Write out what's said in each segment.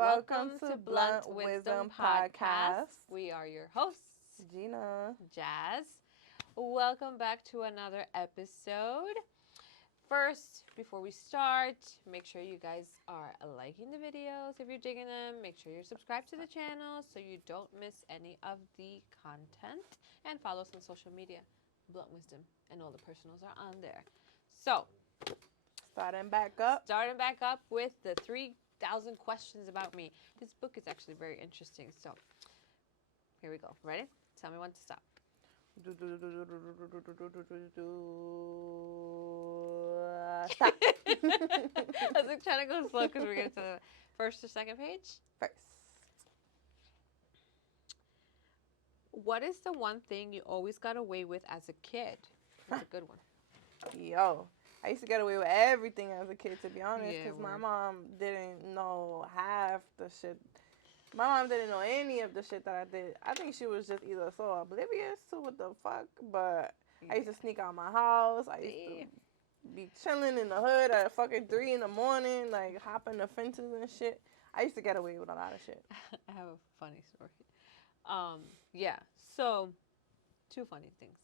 Welcome to Blunt Wisdom Podcast. We are your hosts, Gina. Jazz. Welcome back to another episode. First, before we start, make sure you guys are liking the videos if you're digging them. Make sure you're subscribed to the channel so you don't miss any of the content. And follow us on social media. Blunt Wisdom and all the personals are on there. So, Starting back up with the 3,000 questions about me. This book is actually very interesting. So, here we go. Ready? Tell me when to stop. Stop. I was like trying to go slow because we're getting to the first or second page. First. What is the one thing you always got away with as a kid? That's a good one. Yo, I used to get away with everything as a kid, to be honest, because Yeah, my word. mom didn't know half the shit. My mom didn't know any of the shit that I did. I think she was just either so oblivious to what the fuck, but I used to sneak out my house. I used to be chilling in the hood at fucking 3 in the morning, like hopping the fences and shit. I used to get away with a lot of shit. I have a funny story. Yeah, so two funny things.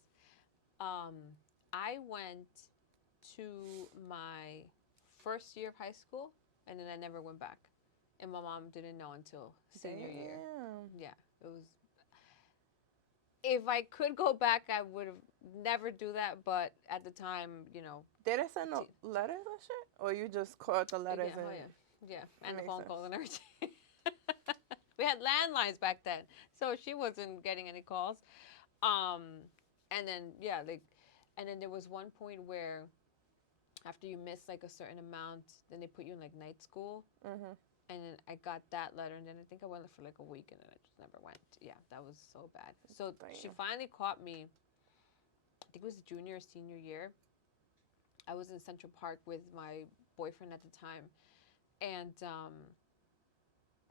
I went to my first year of high school, and then I never went back. And my mom didn't know until senior year. Yeah, it was. If I could go back, I would have never do that. But at the time, you know. Did they send no letters and shit? Or you just caught the letters Yeah, and the phone sense. calls and everything. We had landlines back then, so she wasn't getting any calls. And then and then there was one point where after you miss like a certain amount, then they put you in like night school. Mm-hmm. And then I got that letter, and then I think I went for like a week, and then I just never went. Yeah, that was so bad. So she finally caught me. I think it was junior or senior year. I was in Central Park with my boyfriend at the time, and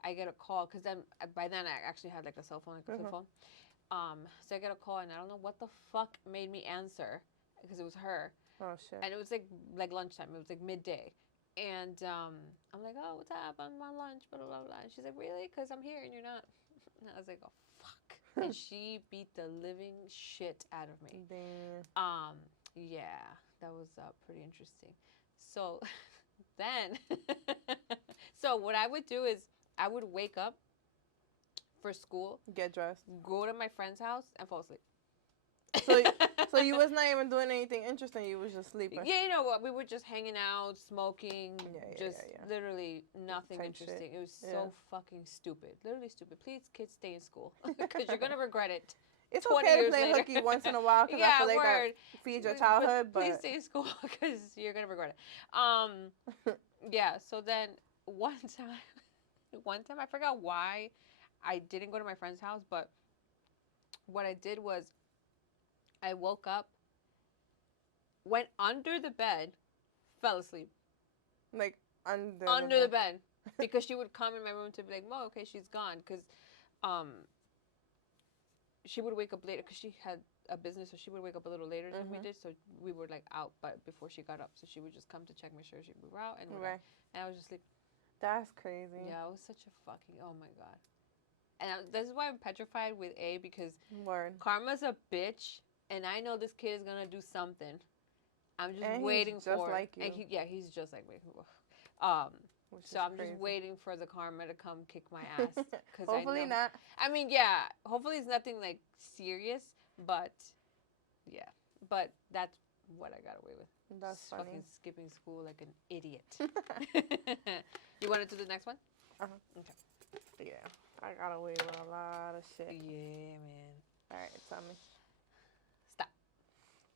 I get a call because then by then I actually had like a cell phone, like a flip phone. So I get a call, and I don't know what the fuck made me answer because it was her. Oh shit. And it was like lunchtime. It was like midday. And I'm like, oh, what's up? I'm on lunch, blah, blah, blah. And she's like, really? Because I'm here and you're not. And I was like, oh, fuck. And she beat the living shit out of me. Damn. Yeah, that was pretty interesting. So then, so what I would do is I would wake up for school. Get dressed. Go to my friend's house and fall asleep. So you was not even doing anything interesting. You was just sleeping. Yeah, you know what? We were just hanging out, smoking, literally nothing interesting. Shit. It was so fucking stupid. Literally stupid. Please, kids, stay in school because you're gonna regret it. It's okay to play hooky once in a while because I feel like that feeds your childhood. But please stay in school because you're gonna regret it. Yeah. So then one time I forgot why I didn't go to my friend's house, but what I did was I woke up, went under the bed, fell asleep. Like under the bed. Because she would come in my room to be like, "Oh, okay, she's gone." Because she would wake up later because she had a business, so she would wake up a little later than we did. So we were like out, but before she got up, so she would just come to check, make sure we were out, and I was just like, that's crazy. Yeah, it was such a fucking, oh my god. And this is why I'm petrified with A, because karma's a bitch. And I know this kid is going to do something. I'm just waiting for it. Like you. And he's just like me. So I'm just waiting for the karma to come kick my ass. Hopefully not. I mean, yeah. Hopefully it's nothing like serious. But, yeah. But that's what I got away with. That's funny. Fucking skipping school like an idiot. You want to do the next one? Uh-huh. Okay. Yeah. I got away with a lot of shit. Yeah, man. All right, tell me. Stop.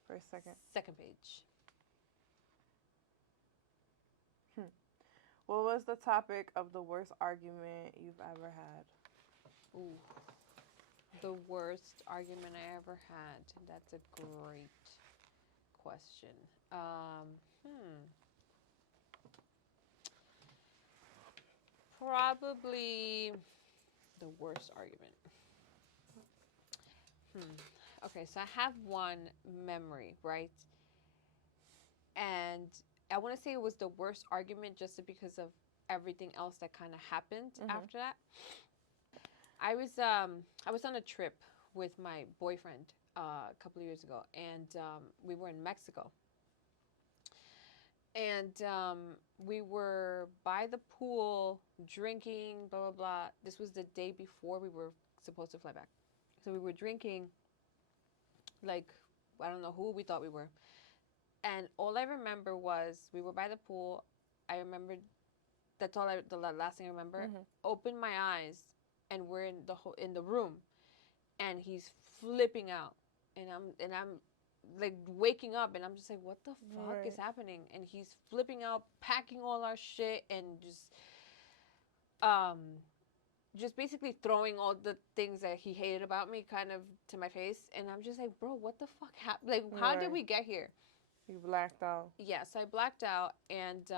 For a second. Second page. What was the topic of the worst argument you've ever had? Ooh. The worst argument I ever had. That's a great question. Probably the worst argument. Okay, so I have one memory, right? And I want to say it was the worst argument just because of everything else that kind of happened after that. I was on a trip with my boyfriend a couple of years ago, and we were in Mexico. And we were by the pool drinking, blah, blah, blah. This was the day before we were supposed to fly back. So we were drinking, like, I don't know who we thought we were. And all I remember was we were by the pool. I remembered, that's all the last thing I remember. Opened my eyes, and we're in the room. And he's flipping out. And I'm like waking up, and I'm just like, what the fuck is happening? And he's flipping out, packing all our shit, and just basically throwing all the things that he hated about me kind of to my face. And I'm just like, bro, what the fuck happened? Like, how did we get here? You blacked out. Yeah, so I blacked out, and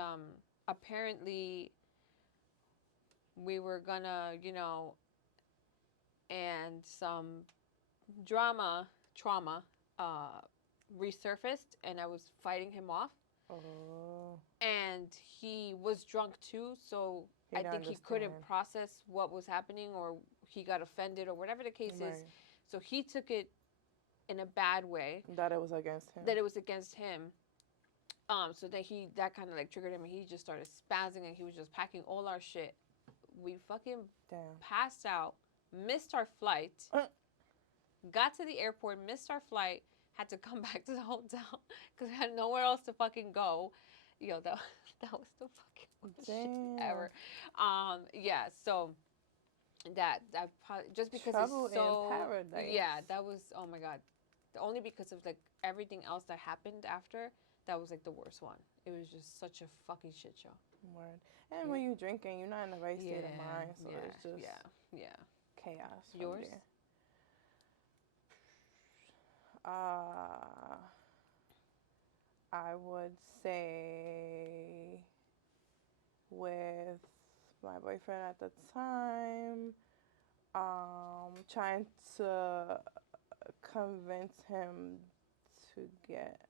apparently we were gonna, and some trauma resurfaced, and I was fighting him off. Oh. And he was drunk too, so I think he couldn't process what was happening, or he got offended, or whatever the case is. So he took it in a bad way. That it was against him. So that kind of like triggered him, and he just started spazzing, and he was just packing all our shit. We fucking passed out, missed our flight, got to the airport, missed our flight, had to come back to the hotel because we had nowhere else to fucking go. Yo, that was the fucking worst shit ever. Yeah, so that probably, just because Trouble it's so in paradise. Yeah, that was, oh my god. Only because of like everything else that happened after, that was like the worst one. It was just such a fucking shit show. Word. And when you're drinking, you're not in the right state of mind, so it's just chaos. Yours? I would say with my boyfriend at the time, trying to convince him to get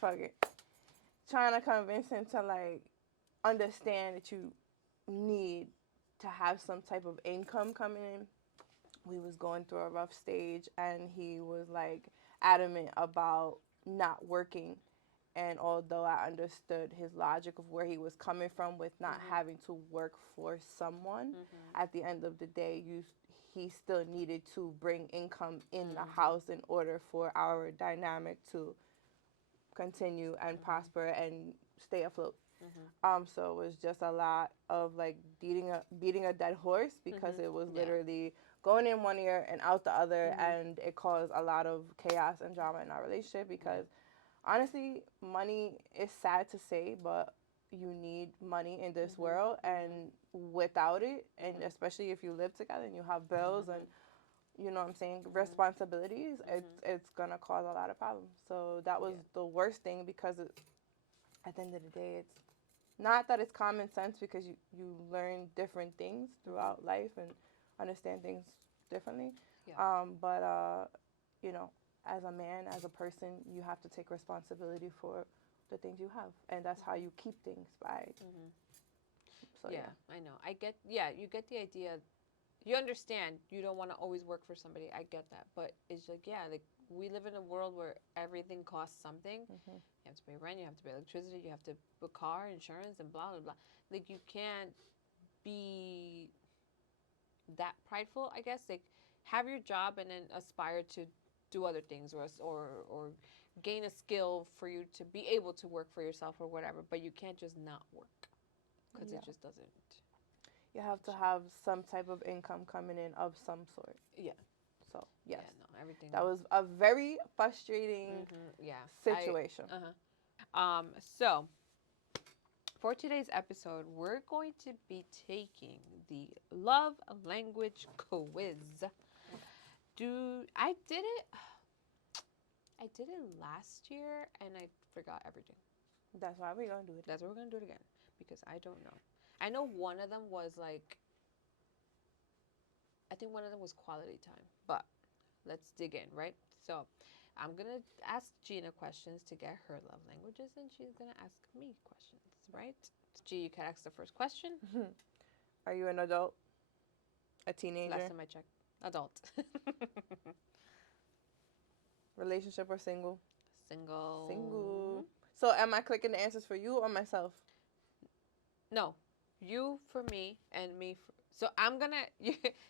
fuck it. Trying to convince him to like understand that you need to have some type of income coming in. We was going through a rough stage, and he was like adamant about not working. And although I understood his logic of where he was coming from with not having to work for someone, at the end of the day, he still needed to bring income in the house in order for our dynamic to continue and prosper and stay afloat. So it was just a lot of like beating a dead horse, because it was literally going in one ear and out the other, and it caused a lot of chaos and drama in our relationship. Because honestly, money is sad to say, but you need money in this world, and without it, and especially if you live together and you have bills and, you know what I'm saying, responsibilities, it's gonna cause a lot of problems. So that was the worst thing, because at the end of the day, it's not that it's common sense, because you learn different things throughout life and understand things differently. But as a man, as a person, you have to take responsibility for the things you have, and that's how you keep things by. So I know. You get the idea. You understand you don't want to always work for somebody. I get that. But it's like, like we live in a world where everything costs something. You have to pay rent, you have to pay electricity, you have to book car insurance, and blah, blah, blah. Like, you can't be that prideful, I guess. Like, have your job and then aspire to do other things, or gain a skill for you to be able to work for yourself or whatever. But you can't just not work, because it just doesn't. You have to have some type of income coming in of some sort. So, yes. Everything. That was a very frustrating situation. So, for today's episode, we're going to be taking the love language quiz. I did it last year, and I forgot everything. That's why we're going to do it. That's why we're going to do it again, because I don't know. I know one of them was like, I think one of them was quality time, but let's dig in, right? So, I'm going to ask Gina questions to get her love languages, and she's going to ask me questions, right? G, you can ask the first question. Are you an adult? A teenager? Last time I checked. Adult. Relationship or single? Single. Single. So am I clicking the answers for you or myself? No. You for me and me for... So I'm going to...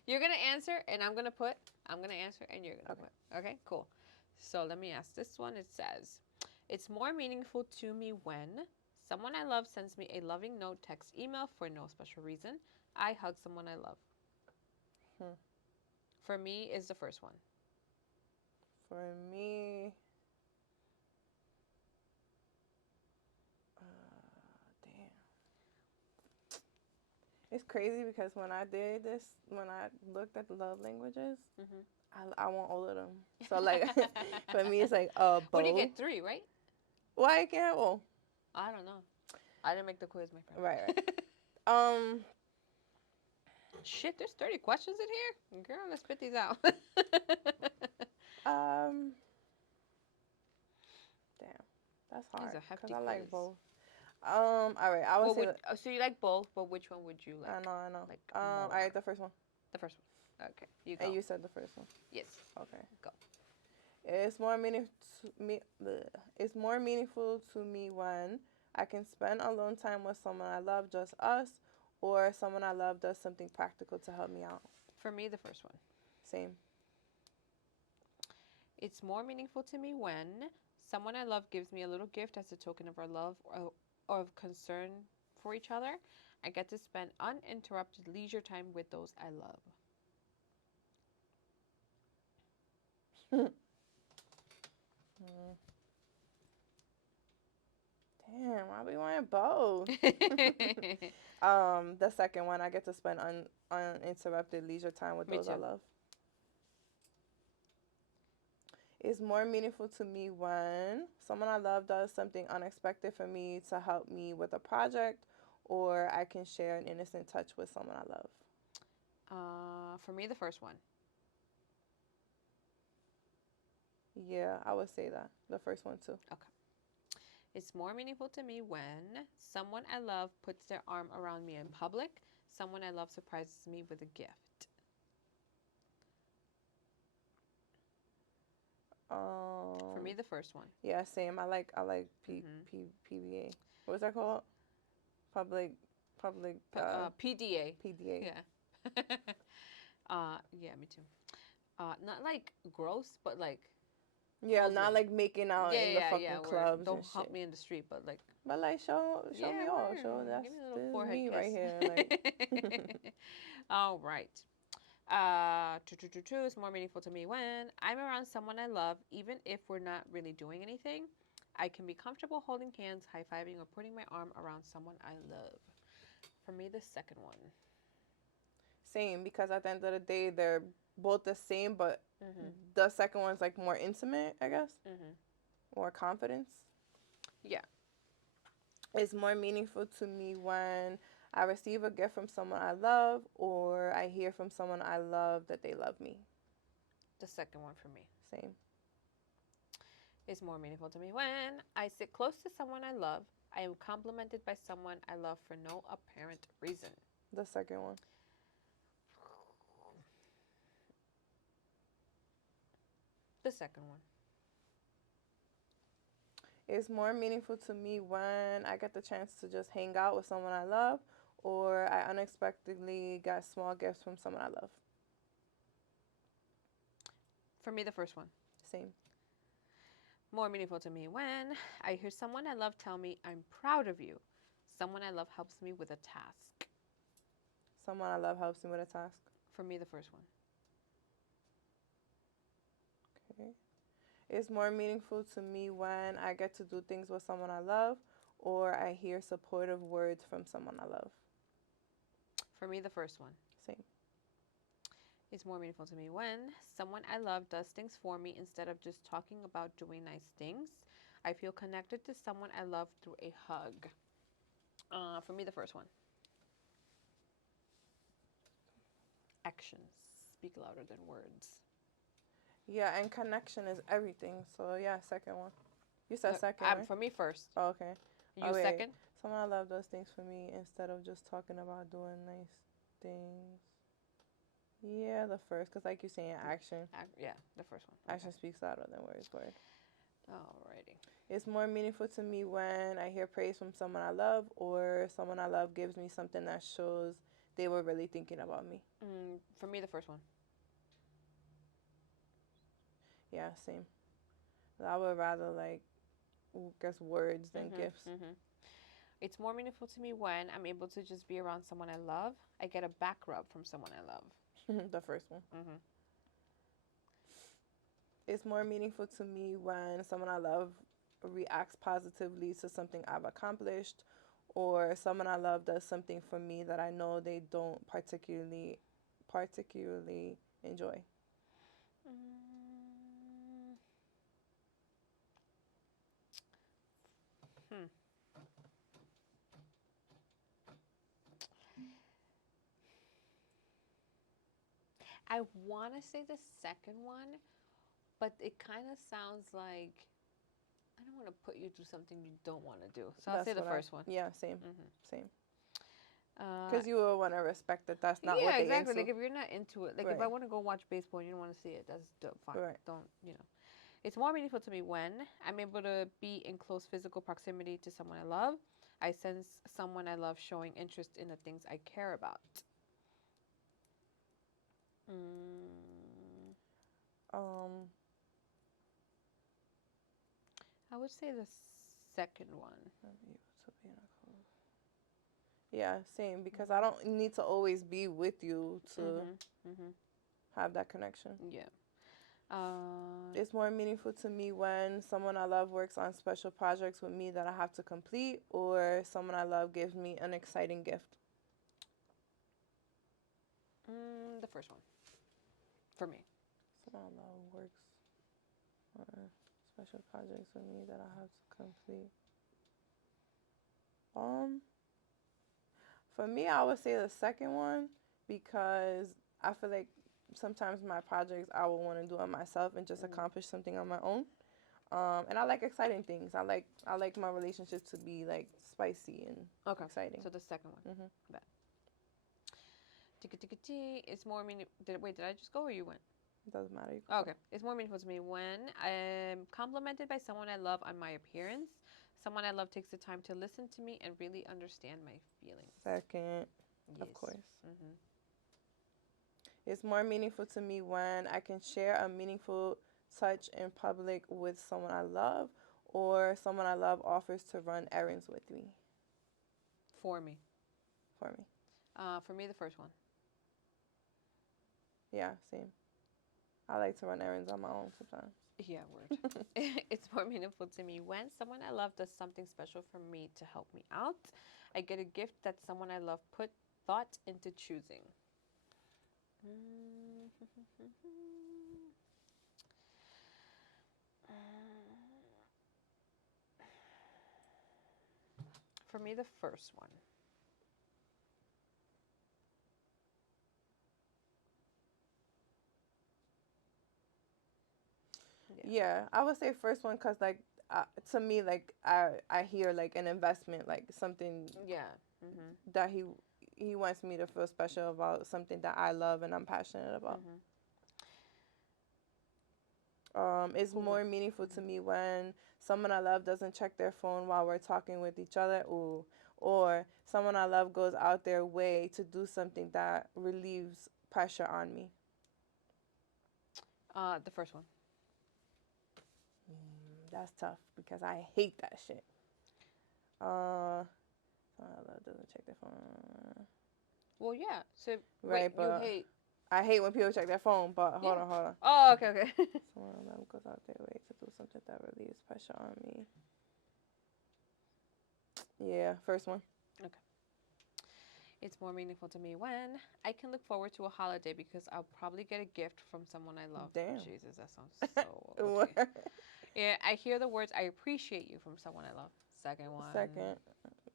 You're going to answer, and I'm going to put... I'm going to answer, and you're going to put. Okay, cool. So let me ask this one. It says, it's more meaningful to me when someone I love sends me a loving note, text, email for no special reason. I hug someone I love. For me is the first one. For me, damn. It's crazy because when I did this, when I looked at the love languages, I want all of them. So like, for me, it's like both. What do you get? 3, right? Why you can't have all? I don't know. I didn't make the quiz, my friend. Right. Shit, there's 30 questions in here. Girl, let's spit these out. Damn, that's hard. These are hefty Cause I like quiz. both. All right, I would say. So you like both, but which one would you like? I know. Like all right, the first one. The first one. Okay, you go. And you said the first one. Yes. Okay. Go. It's more meaningful to me. It's more meaningful to me when I can spend alone time with someone I love, just us, or someone I love does something practical to help me out. For me, the first one. Same. It's more meaningful to me when someone I love gives me a little gift as a token of our love or of concern for each other. I get to spend uninterrupted leisure time with those I love. Damn, I'll be wanting both. The second one, I get to spend uninterrupted leisure time with those I love. It's more meaningful to me when someone I love does something unexpected for me to help me with a project, or I can share an innocent touch with someone I love. For me, the first one. Yeah, I would say that. The first one, too. Okay. It's more meaningful to me when someone I love puts their arm around me in public. Someone I love surprises me with a gift. For me, the first one. Yeah, same. I like PBA. What was that called? Public. PDA. PDA. Yeah. Yeah, me too. Not like gross, but like. Yeah, not like making out in the fucking clubs. Don't hump me in the street, but like. But like show me all. Show that's give me a little forehead me kiss. right here. Like. All right. Is more meaningful to me when I'm around someone I love, even if we're not really doing anything. I can be comfortable holding hands, high-fiving, or putting my arm around someone I love. For me, the second one. Same, because at the end of the day, they're both the same, but the second one's like more intimate, I guess. More confidence. Yeah. It's more meaningful to me when I receive a gift from someone I love, or I hear from someone I love that they love me. The second one for me. Same. It's more meaningful to me when I sit close to someone I love. I am complimented by someone I love for no apparent reason. The second one. The second one. It's more meaningful to me when I get the chance to just hang out with someone I love, or I unexpectedly got small gifts from someone I love. For me, the first one. Same. More meaningful to me when I hear someone I love tell me, I'm proud of you. Someone I love helps me with a task. Someone I love helps me with a task. For me, the first one. Okay. It's more meaningful to me when I get to do things with someone I love, or I hear supportive words from someone I love. For me, the first one. Same. It's more meaningful to me when someone I love does things for me instead of just talking about doing nice things. I feel connected to someone I love through a hug. For me, the first one. Actions speak louder than words. Yeah, and connection is everything. So yeah, second one. You said second, right? For me first. Oh, okay. You wait. second? Someone I love does things for me instead of just talking about doing nice things. Yeah, the first, because like you're saying, action. Yeah, the first one. Action speaks louder than words. Word. Alrighty. It's more meaningful to me when I hear praise from someone I love, or someone I love gives me something that shows they were really thinking about me. For me, the first one. Yeah, same. I would rather like guess words than gifts. It's more meaningful to me when I'm able to just be around someone I love. I get a back rub from someone I love. The first one. It's more meaningful to me when someone I love reacts positively to something I've accomplished, or someone I love does something for me that I know they don't particularly enjoy. I want to say the second one, but it kind of sounds like I don't want to put you through something you don't want to do. So I'll say the first one. Yeah, same. Same. Because you will want to respect that that's not what they exactly. into. Like if you're not into it, like if I want to go watch baseball and you don't want to see it, that's fine. Right. Don't, you know. It's more meaningful to me when I'm able to be in close physical proximity to someone I love. I sense someone I love showing interest in the things I care about. I would say the second one. Yeah, same. Because I don't need to always be with you to have that connection. Yeah. It's more meaningful to me when someone I love works on special projects with me that I have to complete, or someone I love gives me an exciting gift. The first one. For me. Someone I love works on special projects with me that I have to complete. For me, I would say the second one, because I feel like sometimes my projects I will want to do it myself and just accomplish something on my own. And I like exciting things. I like my relationship to be like spicy and exciting. So the second one. It's more meaningful. Did I just go or you went? It doesn't matter. Okay. It's more meaningful to me when I'm complimented by someone I love on my appearance. Someone I love takes the time to listen to me and really understand my feelings. Second, of course. It's more meaningful to me when I can share a meaningful touch in public with someone I love, or someone I love offers to run errands with me. For me. For me. For me, the first one. Yeah, same. I like to run errands on my own sometimes. Yeah, word. It's more meaningful to me when someone I love does something special for me to help me out. I get a gift that someone I love put thought into choosing. For me, the first one. Yeah, I would say first one because like to me like I hear like an investment, like something. Yeah. That he wants me to feel special about something that I love and I'm passionate about. It's more meaningful to me when someone I love doesn't check their phone while we're talking with each other. Ooh. Or someone I love goes out their way to do something that relieves pressure on me. The first one. That's tough because I hate that shit. Someone I love doesn't check their phone. Well, yeah. So right, wait, but you hate. I hate when people check their phone, but hold on. Oh, okay. Someone I love goes out their way to do something that relieves pressure on me. Yeah, first one. Okay. It's more meaningful to me when I can look forward to a holiday because I'll probably get a gift from someone I love. Damn. Jesus, that sounds so okay. Yeah, I hear the words, I appreciate you from someone I love. Second one. Second.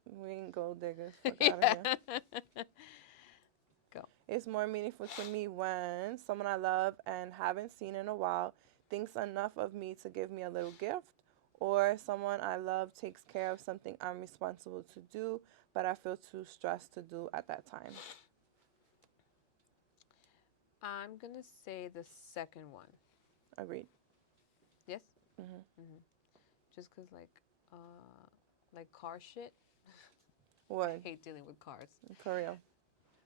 We ain't gold diggers. Fuck out of here. Go. It's more meaningful to me when someone I love and haven't seen in a while thinks enough of me to give me a little gift, or someone I love takes care of something I'm responsible to do, but I feel too stressed to do at that time. I'm gonna say the second one. Agreed. Yes. Mhm. Just cause like car shit. I What? hate dealing with cars. For real.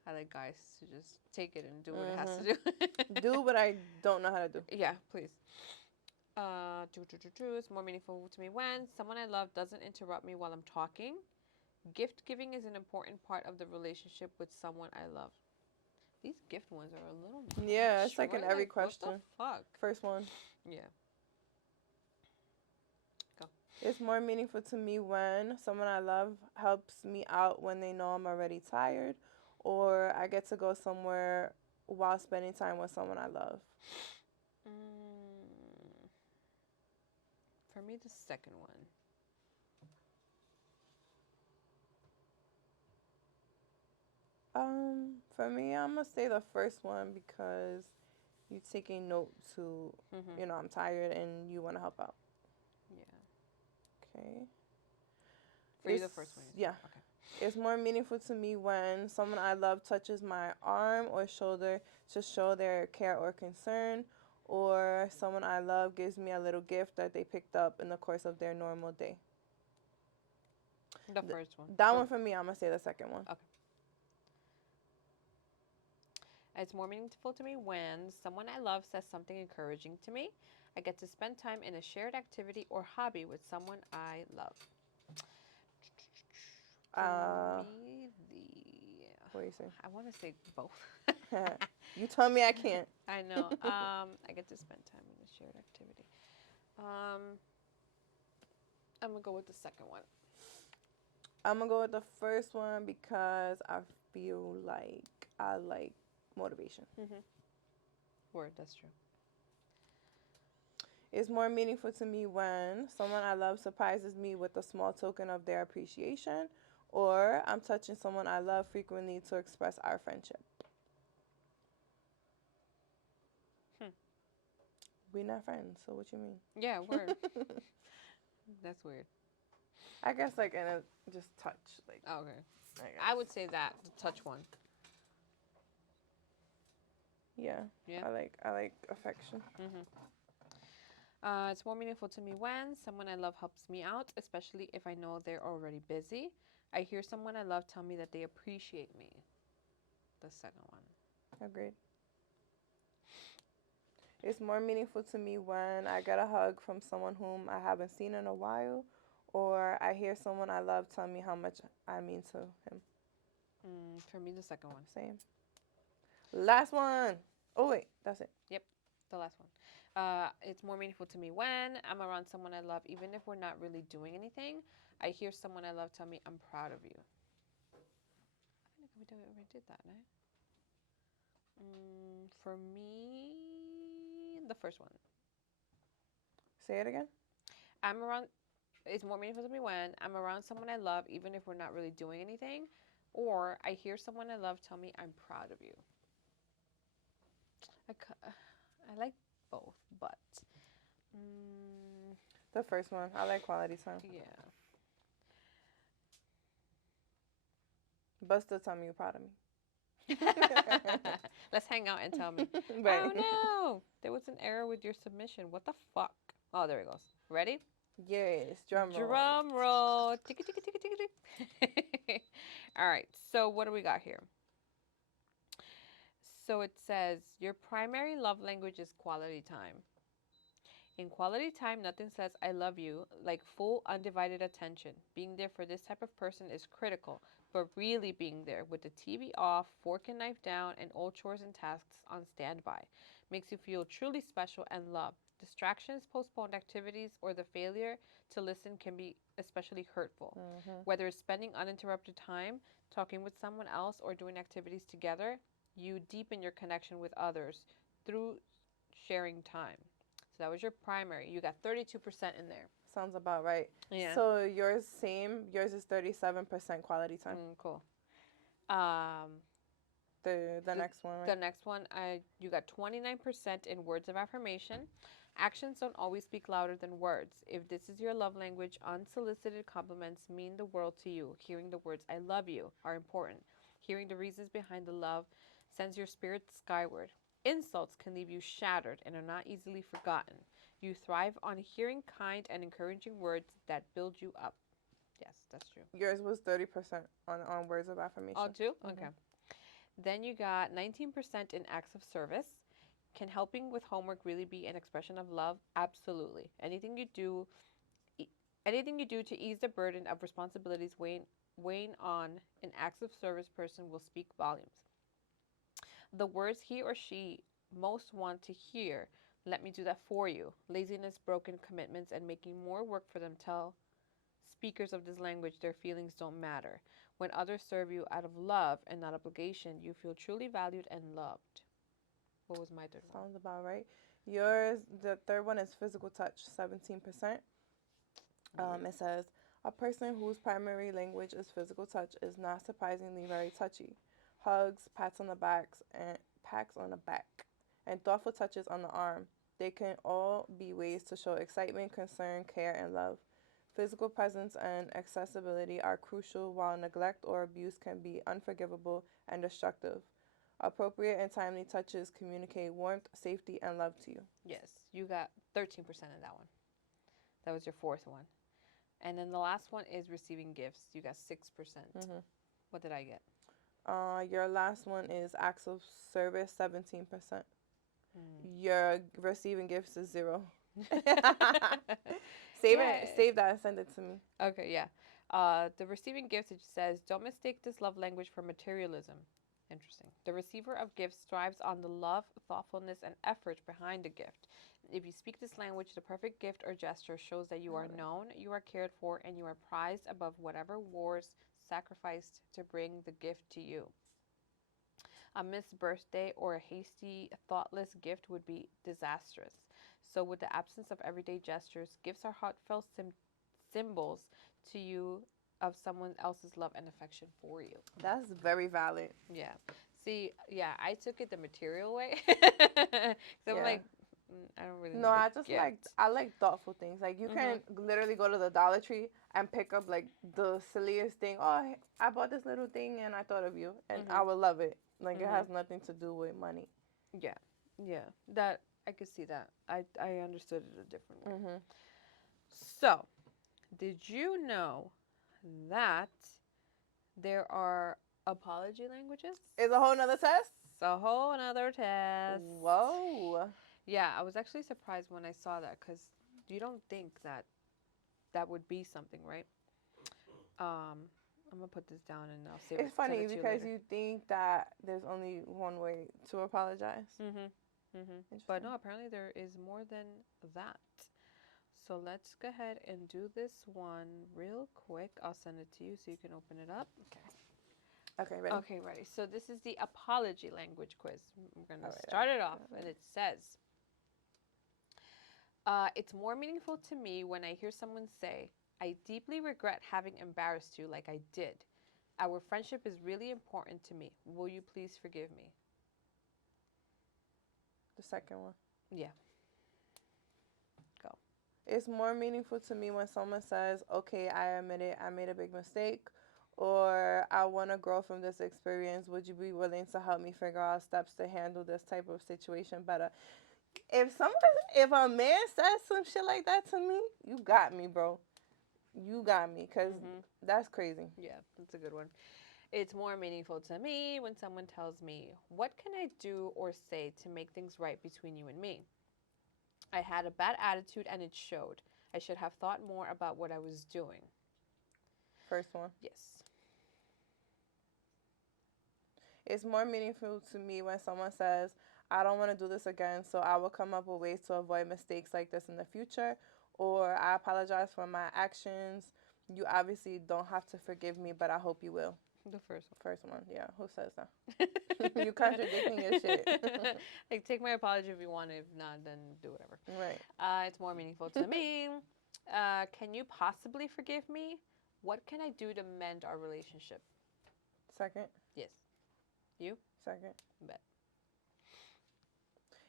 I like guys to just take it and do what it has to Mhm. do. Do what I don't know how to do. Yeah, please. It's more meaningful to me when someone I love doesn't interrupt me while I'm talking. Gift giving is an important part of the relationship with someone I love. These gift ones are a little Yeah, much. it's like in We're every like, what the question. fuck? First one. Yeah. Go. It's more meaningful to me when someone I love helps me out when they know I'm already tired, or I get to go somewhere while spending time with someone I love. Mm, for me, the second one. For me, I'm gonna say the first one because you taking note to, Mm-hmm. I'm tired and you want to help out. Yeah. Okay. For you, the first one. Yeah. Okay. It's more meaningful to me when someone I love touches my arm or shoulder to show their care or concern, or someone I love gives me a little gift that they picked up in the course of their normal day. The first one. That one for me, I'm going to say the second one. Okay. It's more meaningful to me when someone I love says something encouraging to me. I get to spend time in a shared activity or hobby with someone I love. For me, What do you say? I want to say both. You told me I can't. I know. I get to spend time in a shared activity. I'm gonna go with the second one. I'm going to go with the first one because I feel like I like motivation. Word, that's true. It's more meaningful to me when someone I love surprises me with a small token of their appreciation, or I'm touching someone I love frequently to express our friendship. We're not friends, so what you mean? Yeah, word. That's weird. I guess like in a just touch, like. Okay. I would say that the touch one. Yeah. Yeah. I like affection. It's more meaningful to me when someone I love helps me out, especially if I know they're already busy. I hear someone I love tell me that they appreciate me. The second one. Agreed. It's more meaningful to me when I get a hug from someone whom I haven't seen in a while, or I hear someone I love tell me how much I mean to him. For me, the second one. Same. Last one. Oh, wait. That's it. Yep, the last one. It's more meaningful to me when I'm around someone I love, even if we're not really doing anything. I hear someone I love tell me, I'm proud of you. I think we did that, right? For me, the first one. Say it again. I'm around. It's more meaningful to me when I'm around someone I love, even if we're not really doing anything, or I hear someone I love tell me, I'm proud of you. I like both, but The first one. I like quality time. yeah. But still tell me you're proud of me. Let's hang out and tell me. Right. Oh no, there was an error with your submission. What the fuck? Oh, there it goes. Ready? Yes. Drum roll. Drum roll. Ticka, ticka, ticka, ticka, ticka. All right. So what do we got here? So it says your primary love language is quality time. In quality time, nothing says I love you like full undivided attention. Being there for this type of person is critical, but really being there with the TV off, fork and knife down, and all chores and tasks on standby makes you feel truly special and loved. Distractions, postponed activities, or the failure to listen can be especially hurtful. Whether it's spending uninterrupted time, talking with someone else, or doing activities together, you deepen your connection with others through sharing time. So that was your primary. You got 32% in there. Sounds about right. Yeah. So yours same. Yours is 37% quality time. Cool. The next one, The right? next one, you got 29% in words of affirmation. Actions don't always speak louder than words. If this is your love language, unsolicited compliments mean the world to you. Hearing the words "I love you" are important. Hearing the reasons behind the love sends your spirit skyward. Insults can leave you shattered and are not easily forgotten. You thrive on hearing kind and encouraging words that build you up. Yes, that's true. Yours was 30% on words of All affirmation. two? Mm-hmm. Okay. Then you got 19% in acts of service. Can helping with homework really be an expression of love? Absolutely. E- anything you do to ease the burden of responsibilities weighing on an acts of service person will speak volumes. The words he or she most want to hear, "Let me do that for you." Laziness, broken commitments, and making more work for them tell speakers of this language their feelings don't matter. When others serve you out of love and not obligation, you feel truly valued and loved. What was my third one? Sounds about right. Yours, the third one is physical touch, 17%. It says, a person whose primary language is physical touch is not surprisingly very touchy. Hugs, pats on the back, and thoughtful touches on the arm. They can all be ways to show excitement, concern, care, and love. Physical presence and accessibility are crucial, while neglect or abuse can be unforgivable and destructive. Appropriate and timely touches communicate warmth, safety, and love to you. Yes, you got 13% in that one. That was your fourth one. And then the last one is receiving gifts. You got 6%. Mm-hmm. What did I get? Your last one is acts of service, 17%. Mm. Your receiving gifts is 0. Yeah. Save that and send it to me. Okay, yeah. The receiving gifts, it says, don't mistake this love language for materialism. Interesting. The receiver of gifts strives on the love, thoughtfulness, and effort behind the gift. If you speak this language, the perfect gift or gesture shows that you are known, you are cared for, and you are prized above whatever wars sacrificed to bring the gift to you. A missed birthday or a hasty, thoughtless gift would be disastrous. So, with the absence of everyday gestures, gifts are heartfelt symbols to you of someone else's love and affection for you. That's very valid. Yeah. See, yeah, I took it the material way. So I'm Yeah. like, I don't really No, need a I just like gift. I like thoughtful things. Like you can literally go to the Dollar Tree and pick up like the silliest thing. Oh, I bought this little thing and I thought of you, and I would love it. Like it has nothing to do with money. Yeah, yeah. That I could see that. I understood it a different way. Mm-hmm. So, did you know that there are apology languages? It's a whole nother test. It's a whole another test. Whoa. Yeah, I was actually surprised when I saw that because you don't think that that would be something, right? I'm gonna put this down and I'll save It's it. Send funny it to you because later. you think that there's only one way to apologize. But no, apparently there is more than that. So let's go ahead and do this one real quick. I'll send it to you so you can open it up. Okay, ready? Okay, ready. So this is the apology language quiz. We're going All to right, start it off, and it says, it's more meaningful to me when I hear someone say, "I deeply regret having embarrassed you like I did. Our friendship is really important to me. Will you please forgive me?" The second one. Yeah. Go. It's more meaningful to me when someone says, okay, I admit it, I made a big mistake, or I want to grow from this experience. Would you be willing to help me figure out steps to handle this type of situation better? If a man says some shit like that to me, you got me, bro. You got me, because that's crazy. Yeah, that's a good one. It's more meaningful to me when someone tells me, "What can I do or say to make things right between you and me? I had a bad attitude and it showed. I should have thought more about what I was doing." First one. Yes. It's more meaningful to me when someone says, I don't want to do this again, so I will come up with ways to avoid mistakes like this in the future, or I apologize for my actions. You obviously don't have to forgive me, but I hope you will. The first First one, yeah. Who says that? one. You contradicting your shit. Like, take my apology if you want. If not, then do whatever. Right. It's more meaningful to me. Can you possibly forgive me? What can I do to mend our relationship? Second. Yes. You? Second. Bet.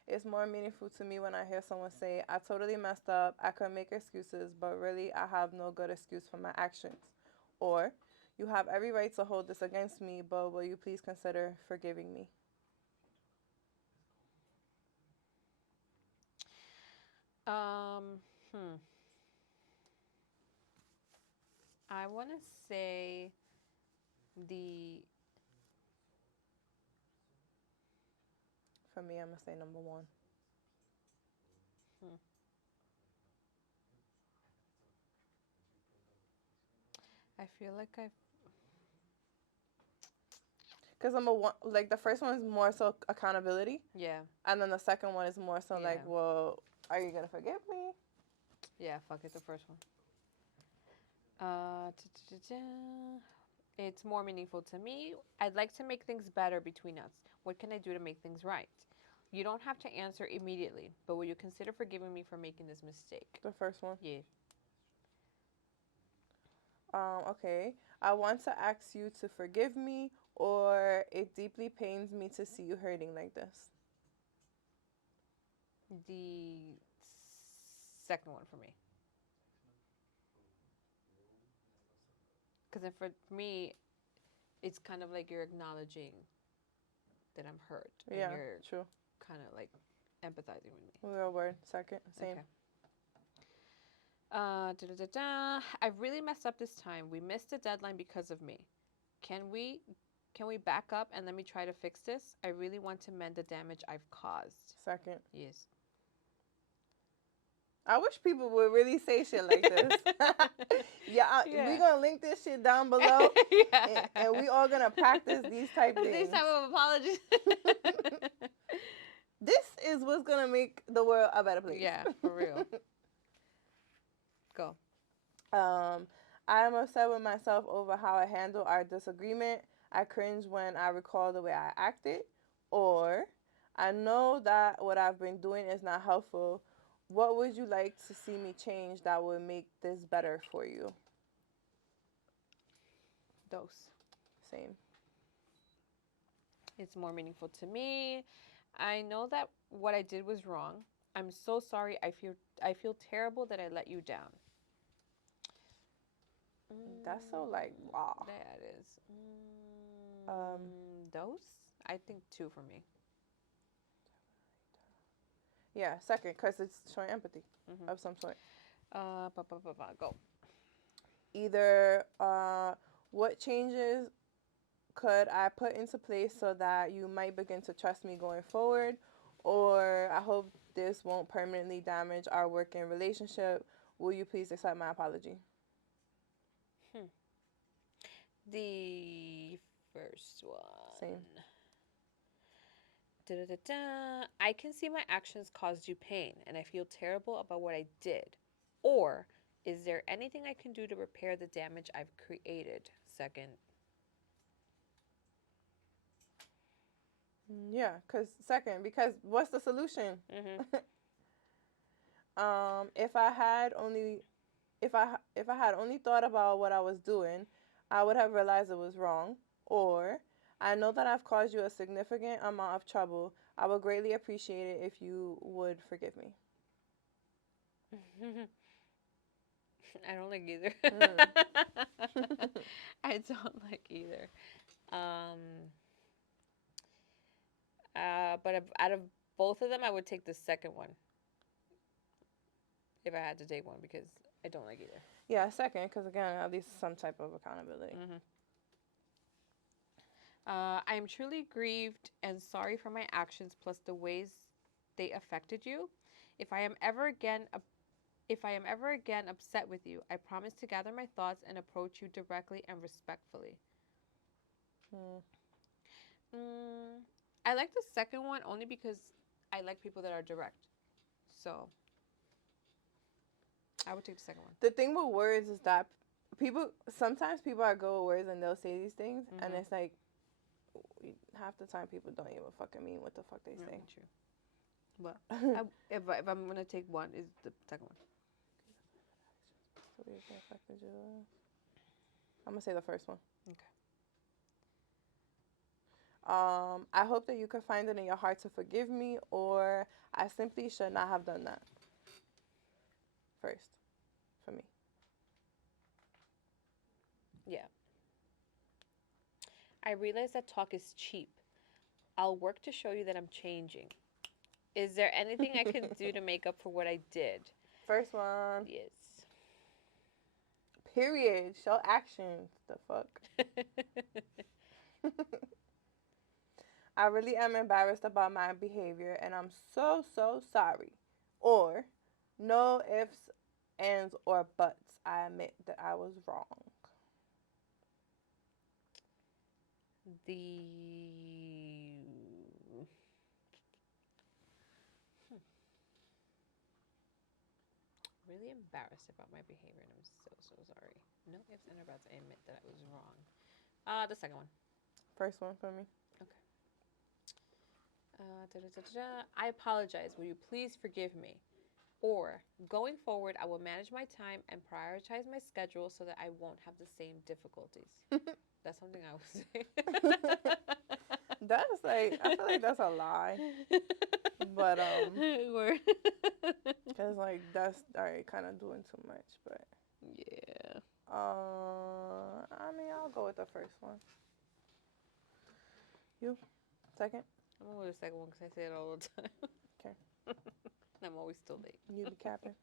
It's more meaningful to me when I hear someone say, I totally messed up, I could make excuses, but really I have no good excuse for my actions. Or, you have every right to hold this against me, but will you please consider forgiving me? Um, hmm. I want to say the. For me, I'm going to say number one. Hmm. I feel like I've. Because number one, like the first one is more so accountability. Yeah. And then the second one is more so like, Yeah. well, are you going to forgive me? Yeah, fuck it, the first one. It's more meaningful to me. I'd like to make things better between us. What can I do to make things right? You don't have to answer immediately, but will you consider forgiving me for making this mistake? The first one. Yeah. Okay. I want to ask you to forgive me, or it deeply pains me to see you hurting like this. The second one for me. Because for me, it's kind of like you're acknowledging that I'm hurt. Yeah, and you're true. kind of like empathizing with me. Real word. Second. Same. Okay. I really messed up this time. We missed the deadline because of me. Can we can we back up and let me try to fix this? I really want to mend the damage I've caused. Second. Yes. I wish people would really say shit like this. Yeah. We're going to link this shit down below. Yeah. And we all going to practice these type things. These type of apologies. This is what's going to make the world a better place. Yeah, for real. Go. I am upset with myself over how I handled our disagreement. I cringe when I recall the way I acted. Or, I know that what I've been doing is not helpful. What would you like to see me change that would make this better for you? Dose. Same. It's more meaningful to me. I know that what I did was wrong. I'm so sorry. I feel terrible that I let you down. That's so like raw. That is. Dose? I think 2 for me. Yeah, second, because it's showing empathy of some sort. Go. Either what changes could I put into place so that you might begin to trust me going forward? Or I hope this won't permanently damage our working relationship. Will you please accept my apology? The first one. Same. I can see my actions caused you pain, and I feel terrible about what I did. Or, is there anything I can do to repair the damage I've created? Second. Yeah, because what's the solution? If I had only if I had only thought about what I was doing, I would have realized it was wrong. Or, I know that I've caused you a significant amount of trouble. I would greatly appreciate it if you would forgive me. I don't like either. I don't like either. But out of both of them, I would take the second one if I had to take one because I don't like either. Yeah, second, because again, at least some type of accountability. I am truly grieved and sorry for my actions plus the ways they affected you. If I am ever again upset with you, I promise to gather my thoughts and approach you directly and respectfully. I like the second one only because I like people that are direct. So I would take the second one. The thing with words is that sometimes people are good with words and they'll say these things, and it's like half the time people don't even fucking mean what the fuck they say. True. But if I'm gonna take one, is the second one. I'm gonna say the first one. Okay. I hope that you can find it in your heart to forgive me, or I simply should not have done that. First, for me. Yeah. I realize that talk is cheap. I'll work to show you that I'm changing. Is there anything I can do to make up for what I did? First one. Yes. Period. Show action. The fuck. I really am embarrassed about my behavior and I'm so, so sorry. Or, no ifs, ands, or buts. I admit that I was wrong. The really embarrassed about my behavior and I'm so so sorry. No ifs and buts. I admit that I was wrong. The second one. First one for me. Okay. I apologize. Will you please forgive me? Or going forward, I will manage my time and prioritize my schedule so that I won't have the same difficulties. That's something I would say. That's like, I feel like that's a lie. But, Word. because, like, that's already kind of doing too much. But, Yeah. I mean, I'll go with the first one. You? Second? I'm going with the second one because I say it all the time. Okay. I'm always still late. You be capping.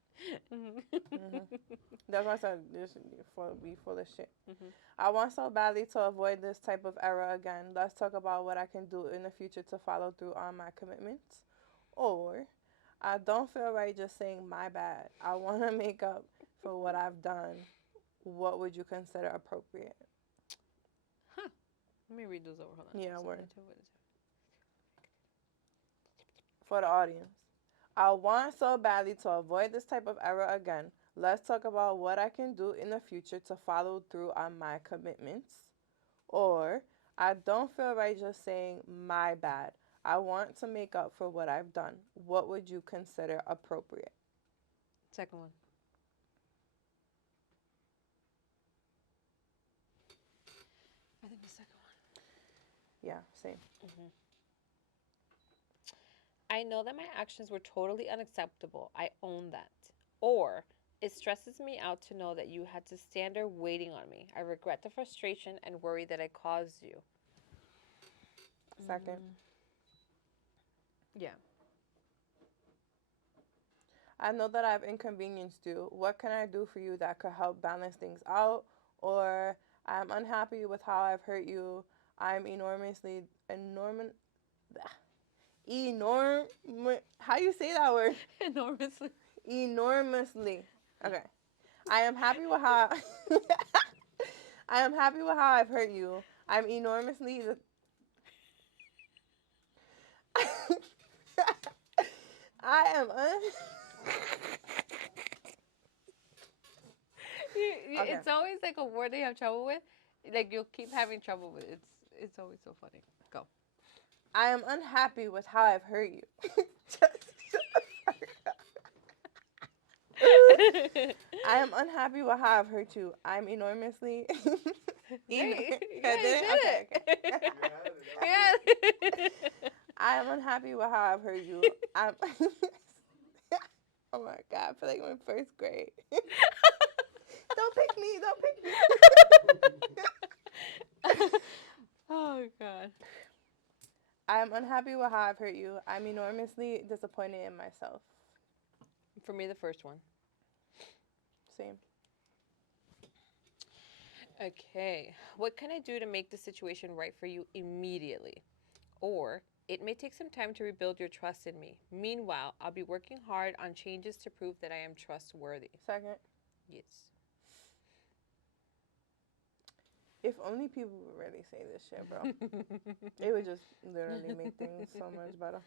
That's why I said this be full of shit. I want so badly to avoid this type of error again. Let's talk about what I can do in the future to follow through on my commitments. Or, I don't feel right just saying my bad. I want to make up for what I've done. What would you consider appropriate? Huh. Let me read those over. Hold on. Yeah, word. For the audience. I want so badly to avoid this type of error again. Let's talk about what I can do in the future to follow through on my commitments. Or, I don't feel right just saying my bad. I want to make up for what I've done. What would you consider appropriate? Second one. I think the second one. Yeah, same. I know that my actions were totally unacceptable. I own that. Or, it stresses me out to know that you had to stand there waiting on me. I regret the frustration and worry that I caused you. Second. Yeah. I know that I've inconvenienced you. What can I do for you that could help balance things out? Or, I'm unhappy with how I've hurt you. I'm how you say that word? Enormously. Enormously. Okay. I am happy with how I am happy with how I've hurt you. I'm enormously I am Okay. It's always like a word that you have trouble with. Like you'll keep having trouble with it. It's always so funny. Go. I am unhappy with how I've hurt you. I am unhappy with how I've hurt you. I'm enormously. Okay. I am unhappy with how I've hurt you. I'm. Oh my god! I feel like I'm in first grade. Don't pick me! Don't pick me! Oh god. I am unhappy with how I've hurt you. I'm enormously disappointed in myself. For me, the first one. Same. Okay. What can I do to make the situation right for you immediately? Or, it may take some time to rebuild your trust in me. Meanwhile, I'll be working hard on changes to prove that I am trustworthy. Second. Yes. If only people would really say this shit, bro. It would just literally make things so much better.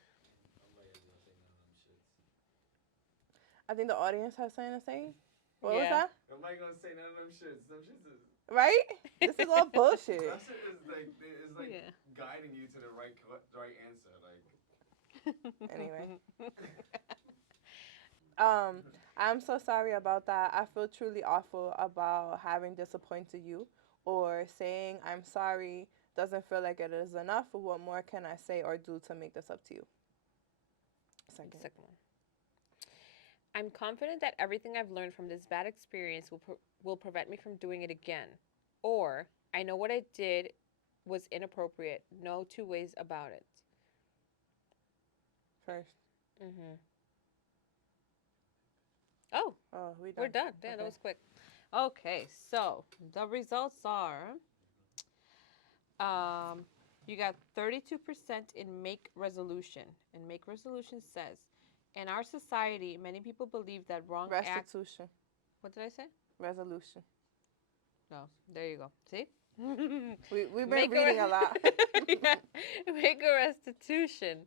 I think the audience has something to say. What was that? Nobody gonna say none of them shits. Them shits is right. This is all bullshit. That shit is like guiding you to the right answer. Like anyway. I'm so sorry about that. I feel truly awful about having disappointed you, or saying I'm sorry doesn't feel like it is enough. What more can I say or do to make this up to you? Second one. I'm confident that everything I've learned from this bad experience will prevent me from doing it again. Or, I know what I did was inappropriate. No two ways about it. First. Mm-hmm. Oh, we're done. Yeah, that was quick. Okay, so the results are you got 32% in make resolution. And make resolution says, in our society, many people believe that wrong restitution. What did I say? Resolution. No, there you go. See? We've been reading a lot. Yeah. Make a restitution.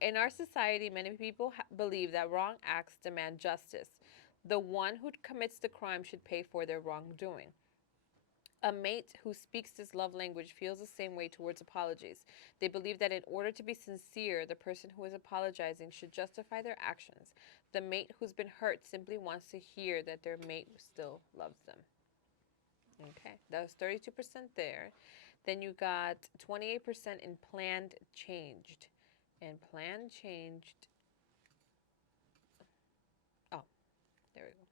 In our society, many people believe that wrong acts demand justice. The one who commits the crime should pay for their wrongdoing. A mate who speaks this love language feels the same way towards apologies. They believe that in order to be sincere, the person who is apologizing should justify their actions. The mate who's been hurt simply wants to hear that their mate still loves them. Okay, that was 32% there. Then you got 28% in planned changed. And plan changed. Oh, there we go.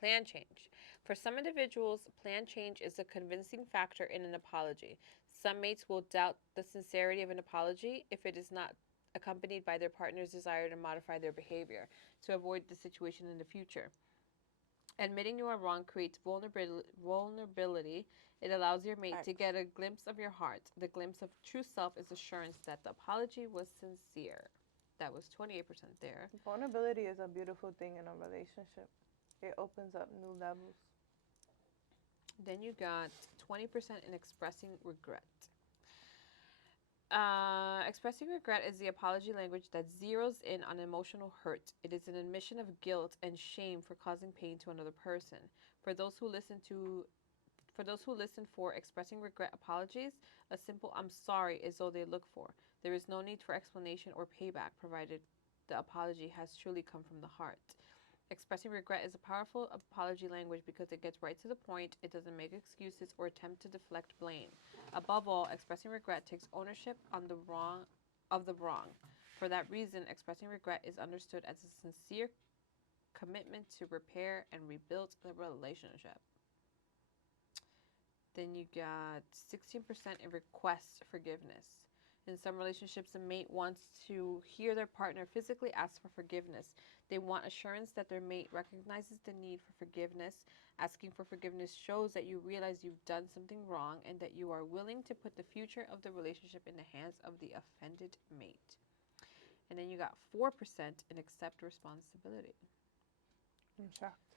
Plan change. For some individuals, plan change is a convincing factor in an apology. Some mates will doubt the sincerity of an apology if it is not accompanied by their partner's desire to modify their behavior to avoid the situation in the future. Admitting you are wrong creates vulnerability. It allows your mate to get a glimpse of your heart. The glimpse of true self is assurance that the apology was sincere. That was 28% there. Vulnerability is a beautiful thing in a relationship. It opens up new levels. Then you got 20% in expressing regret. Expressing regret is the apology language that zeroes in on emotional hurt. It is an admission of guilt and shame for causing pain to another person. For those who listen for expressing regret apologies, a simple "I'm sorry" is all they look for. There is no need for explanation or payback, provided the apology has truly come from the heart. Expressing regret is a powerful apology language because it gets right to the point. It doesn't make excuses or attempt to deflect blame. Above all, expressing regret takes ownership of the wrong. For that reason, expressing regret is understood as a sincere commitment to repair and rebuild the relationship. Then you got 16% in request forgiveness. In some relationships, a mate wants to hear their partner physically ask for forgiveness. They want assurance that their mate recognizes the need for forgiveness. Asking for forgiveness shows that you realize you've done something wrong and that you are willing to put the future of the relationship in the hands of the offended mate. And then you got 4% in accept responsibility. I'm shocked.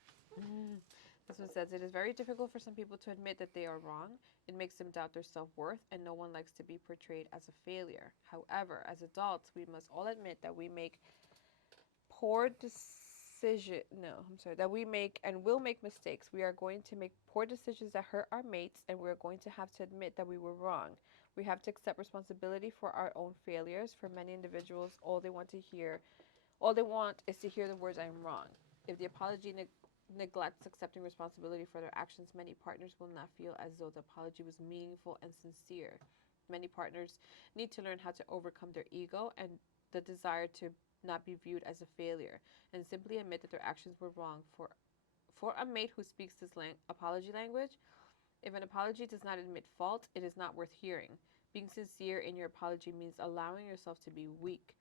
This one says, it is very difficult for some people to admit that they are wrong. It makes them doubt their self-worth, and no one likes to be portrayed as a failure. However, as adults, we must all admit that we make that we make and will make mistakes. We are going to make poor decisions that hurt our mates, and we're going to have to admit that we were wrong. We have to accept responsibility for our own failures. For many individuals, all they want is to hear the words "I'm wrong." If the apology neglects accepting responsibility for their actions, many partners will not feel as though the apology was meaningful and sincere. Many partners need to learn how to overcome their ego and the desire to not be viewed as a failure, and simply admit that their actions were wrong. For a mate who speaks this apology language, if an apology does not admit fault, it is not worth hearing. Being sincere in your apology means allowing yourself to be weak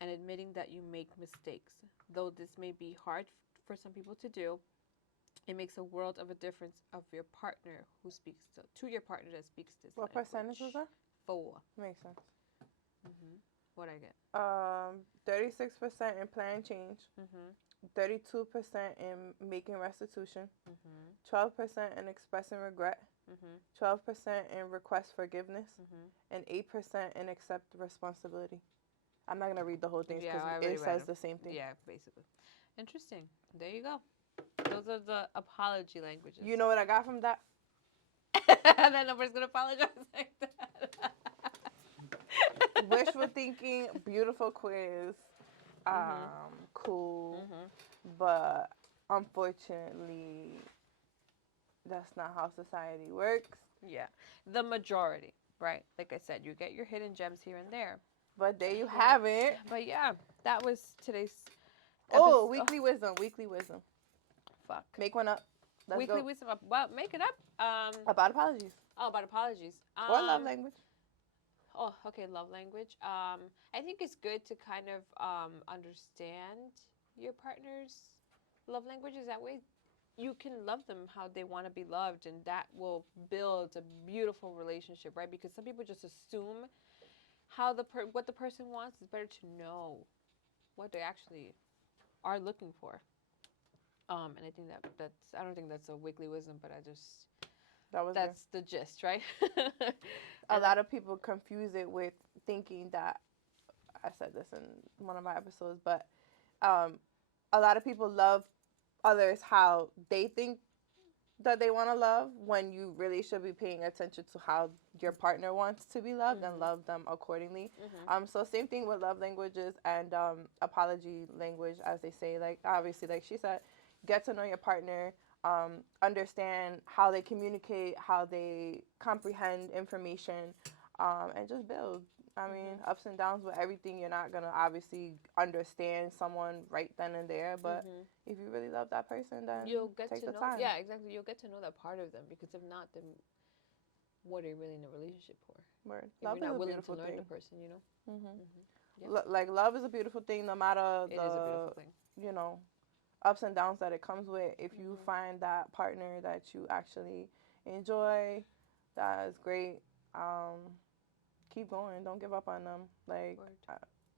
and admitting that you make mistakes. Though this may be hard for some people to do, it makes a world of a difference of your partner who speaks to your partner that speaks this language. What percentage was that? 4. Makes sense. What'd I get? 36% in plan change. 32% in making restitution. 12% in expressing regret. 12% in request forgiveness. And 8% in accept responsibility. I'm not gonna read the whole thing because it says the same thing. Yeah, basically. Interesting. There you go. Those are the apology languages. You know what I got from that? That nobody's gonna apologize like that. Wishful thinking, beautiful quiz, cool, but unfortunately, that's not how society works. Yeah, the majority. right? Like I said, you get your hidden gems here and there. But there you have it. But yeah, that was today's Oh, weekly wisdom. Fuck. Make one up. Let's weekly go. wisdom. Well, make it up. About apologies. Oh, about apologies. Or love language. Oh, okay, love language. I think it's good to kind of understand your partner's love languages. That way, you can love them how they want to be loved, and that will build a beautiful relationship, right? Because some people just assume how what the person wants. It's better to know what they actually are looking for. And I think that's I don't think that's a weekly wisdom, but that's the gist, right? A lot of people confuse it with thinking that, I said this in one of my episodes, but a lot of people love others how they think that they want to love, when you really should be paying attention to how your partner wants to be loved, and love them accordingly. So same thing with love languages and apology language, as they say. Like, obviously, like she said, get to know your partner, understand how they communicate, how they comprehend information, and just build. I mean, ups and downs with everything. You're not going to obviously understand someone right then and there, but if you really love that person, then you'll get take to the know. time. Yeah, exactly. You'll get to know that part of them, because if not, then what are you really in a relationship for? Word. If Love you're not is a willing beautiful to learn thing. the person, you know? Yep. Like, love is a beautiful thing, no matter It is a beautiful thing. you know, ups and downs that it comes with. If you find that partner that you actually enjoy, that is great. Keep going. Don't give up on them. Like,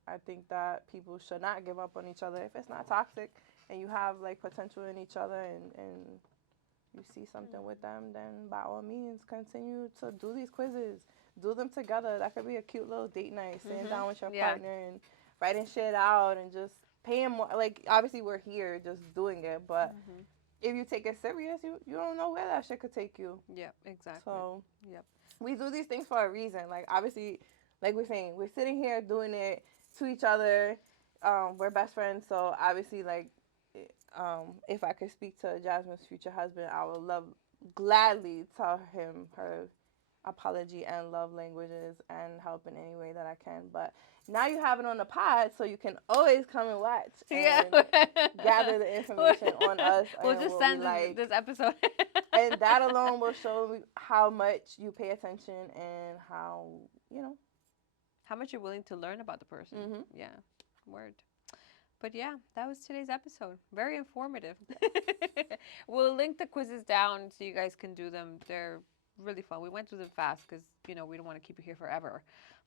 I think that people should not give up on each other. If it's not toxic and you have, like, potential in each other, and you see something with them, then by all means continue to do these quizzes. Do them together. That could be a cute little date night, sitting down with your partner and writing shit out and just paying more. Like, obviously we're here just doing it, but if you take it serious, you don't know where that shit could take you. Yeah, exactly. So we do these things for a reason. Like, obviously, like we're saying, we're sitting here doing it to each other. We're best friends, so obviously, like, if I could speak to Jazmine's future husband, I would gladly tell him her apology and love languages and help in any way that I can. But now you have it on the pod, so you can always come and watch and gather the information on us. We'll just send this episode. And that alone will show how much you pay attention and how, how much you're willing to learn about the person. Yeah, word. But yeah, that was today's episode. Very informative. We'll link the quizzes down so you guys can do them. They're really fun. We went through them fast because, we don't want to keep you here forever.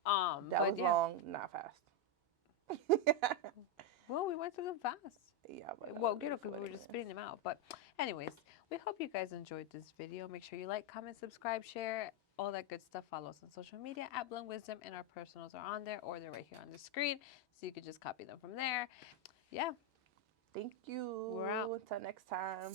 That was long, not fast. Well, we went through them fast. Yeah, but because we were just spitting them out. But anyways, we hope you guys enjoyed this video. Make sure you like, comment, subscribe, share, all that good stuff. Follow us on social media at Blunt Wisdom, and our personals are on there, or they're right here on the screen, so you can just copy them from there. Yeah. Thank you. We're out. Until next time.